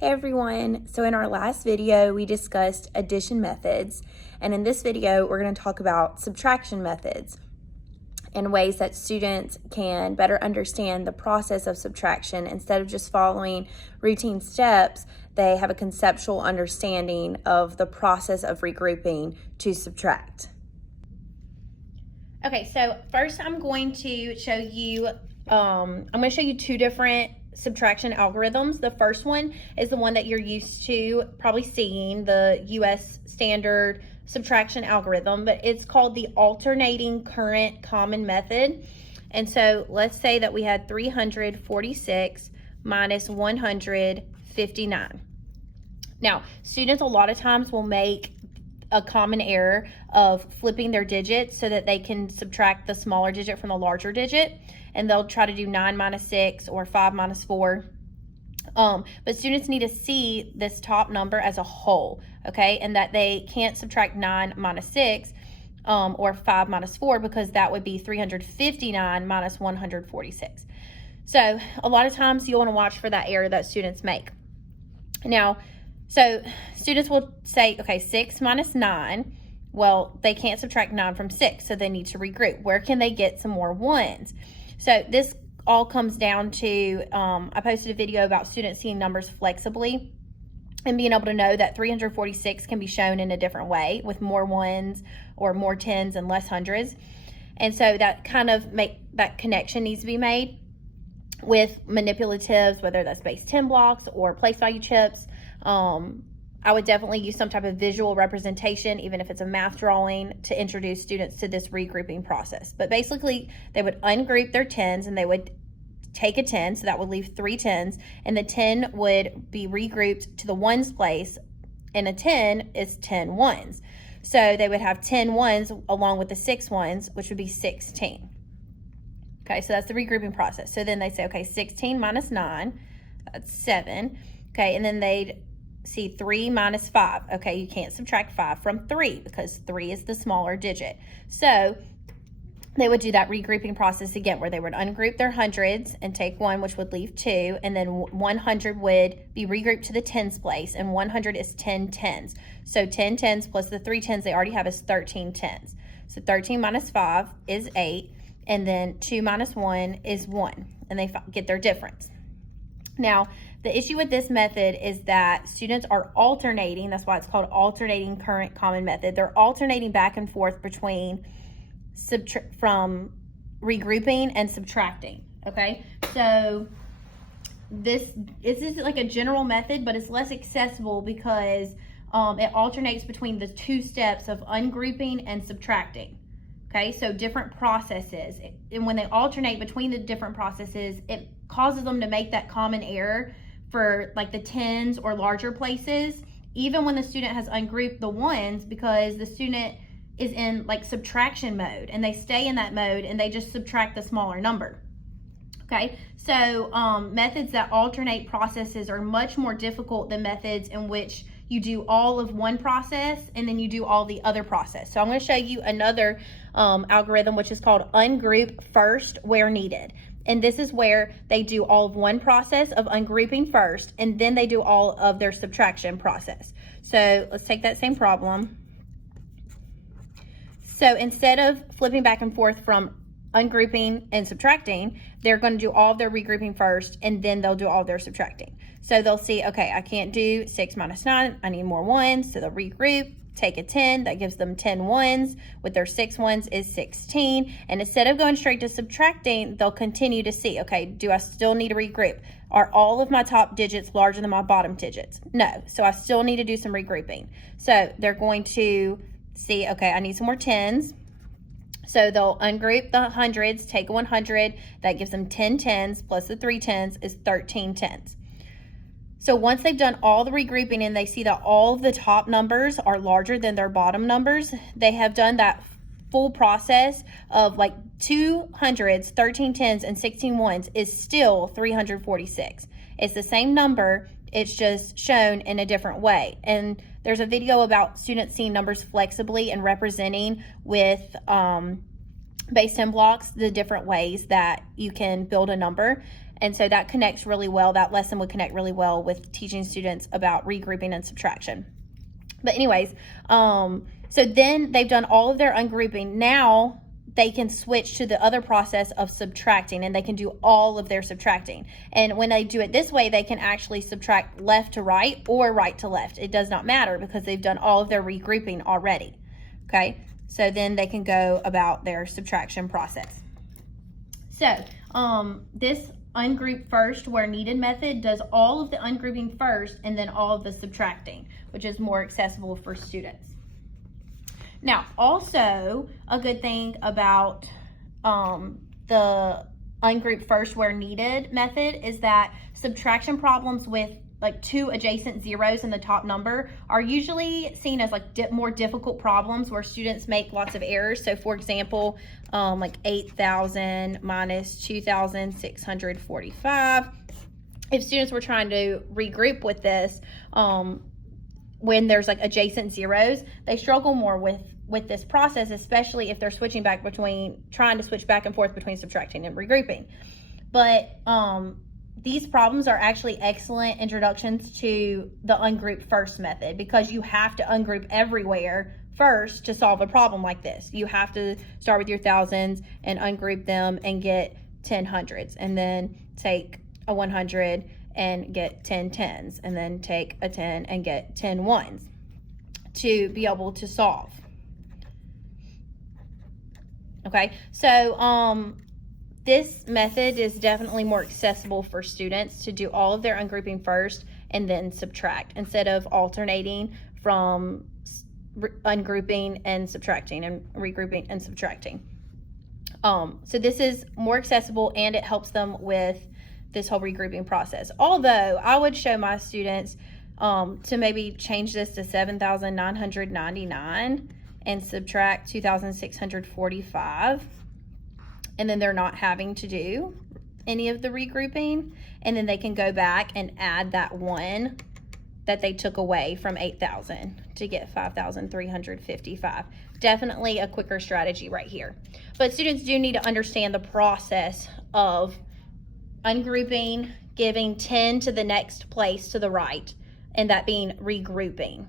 Hey everyone, so in our last video we discussed addition methods, and in this video we're going to talk about subtraction methods and ways that students can better understand the process of subtraction. Instead of just following routine steps, they have a conceptual understanding of the process of regrouping to subtract. Okay, so first I'm going to show you two different subtraction algorithms. The first one is the one that you're used to probably seeing, the US standard subtraction algorithm, but it's called the alternating current common method. And so let's say that we had 346 minus 159. Now, students a lot of times will make a common error of flipping their digits so that they can subtract the smaller digit from the larger digit, and they'll try to do 9 minus 6 or 5 minus 4. But students need to see this top number as a whole, okay, and that they can't subtract 9 minus 6 or 5 minus 4, because that would be 359 minus 146. So a lot of times you'll want to watch for that error that students make. Now, so students will say, okay, 6 minus 9. Well, they can't subtract 9 from 6, so they need to regroup. Where can they get some more ones? So this all comes down to, I posted a video about students seeing numbers flexibly and being able to know that 346 can be shown in a different way with more ones or more tens and less hundreds. And so that that connection needs to be made with manipulatives, whether that's base 10 blocks or place value chips. I would definitely use some type of visual representation, even if it's a math drawing, to introduce students to this regrouping process. But basically, they would ungroup their tens and they would take a 10, so that would leave 3 tens, and the 10 would be regrouped to the ones place, and a 10 is 10 ones. So they would have 10 ones along with the 6 ones, which would be 16. Okay, so that's the regrouping process. So then they say, okay, 16 minus 9, that's 7. Okay, and then they'd see 3 minus 5. Okay, you can't subtract 5 from 3 because 3 is the smaller digit. So they would do that regrouping process again, where they would ungroup their hundreds and take 1, which would leave 2, and then 100 would be regrouped to the tens place, and 100 is 10 tens. So 10 tens plus the 3 tens they already have is 13 tens. So 13 minus 5 is 8, and then 2 minus 1 is 1, and they get their difference. Now, the issue with this method is that students are alternating. That's why it's called alternating current common method. They're alternating back and forth between from regrouping and subtracting, okay? So this is like a general method, but it's less accessible because it alternates between the two steps of ungrouping and subtracting. Okay, so different processes, and when they alternate between the different processes, it causes them to make that common error for like the tens or larger places, even when the student has ungrouped the ones, because the student is in like subtraction mode and they stay in that mode and they just subtract the smaller number. Okay, so methods that alternate processes are much more difficult than methods in which you do all of one process and then you do all the other process. So I'm going to show you another algorithm, which is called ungroup first where needed. And this is where they do all of one process of ungrouping first, and then they do all of their subtraction process. So let's take that same problem. So instead of flipping back and forth from ungrouping and subtracting, they're going to do all of their regrouping first, and then they'll do all their subtracting. So they'll see, okay, I can't do 6 minus 9, I need more ones, so they'll regroup, take a 10, that gives them 10 ones, with their 6 ones is 16, and instead of going straight to subtracting, they'll continue to see, okay, do I still need to regroup? Are all of my top digits larger than my bottom digits? No, so I still need to do some regrouping. So they're going to see, okay, I need some more 10s. So they'll ungroup the hundreds, take a 100, that gives them 10 tens, plus the 3 tens is 13 tens. So once they've done all the regrouping and they see that all of the top numbers are larger than their bottom numbers, they have done that full process of like 2 hundreds, 13 tens, and 16 ones is still 346. It's the same number, it's just shown in a different way. And there's a video about students seeing numbers flexibly and representing with base 10 blocks the different ways that you can build a number. And so that connects really well. That lesson would connect really well with teaching students about regrouping and subtraction. But anyways, so then they've done all of their ungrouping. Now they can switch to the other process of subtracting, and they can do all of their subtracting. And when they do it this way, they can actually subtract left to right or right to left. It does not matter because they've done all of their regrouping already. Okay, so then they can go about their subtraction process. So this ungroup first where needed method does all of the ungrouping first and then all of the subtracting, which is more accessible for students. Now, also a good thing about the ungroup first where needed method is that subtraction problems with like 2 adjacent zeros in the top number are usually seen as like more difficult problems where students make lots of errors. So for example, like 8,000 minus 2,645. If students were trying to regroup with this, when there's like adjacent zeros, they struggle more with this process, especially if they're switching back between, trying to switch back and forth between subtracting and regrouping. But these problems are actually excellent introductions to the ungroup first method, because you have to ungroup everywhere first to solve a problem like this. You have to start with your thousands and ungroup them and get 10 hundreds, and then take a 100 and get 10 tens, and then take a 10 and get 10 ones to be able to solve. Okay, so this method is definitely more accessible for students to do all of their ungrouping first and then subtract, instead of alternating from ungrouping and subtracting and regrouping and subtracting. So this is more accessible, and it helps them with this whole regrouping process. Although I would show my students to maybe change this to 7,999 and subtract 2,645, and then they're not having to do any of the regrouping, and then they can go back and add that 1 that they took away from 8,000 to get 5,355. Definitely a quicker strategy right here. But students do need to understand the process of ungrouping, giving 10 to the next place to the right, and that being regrouping.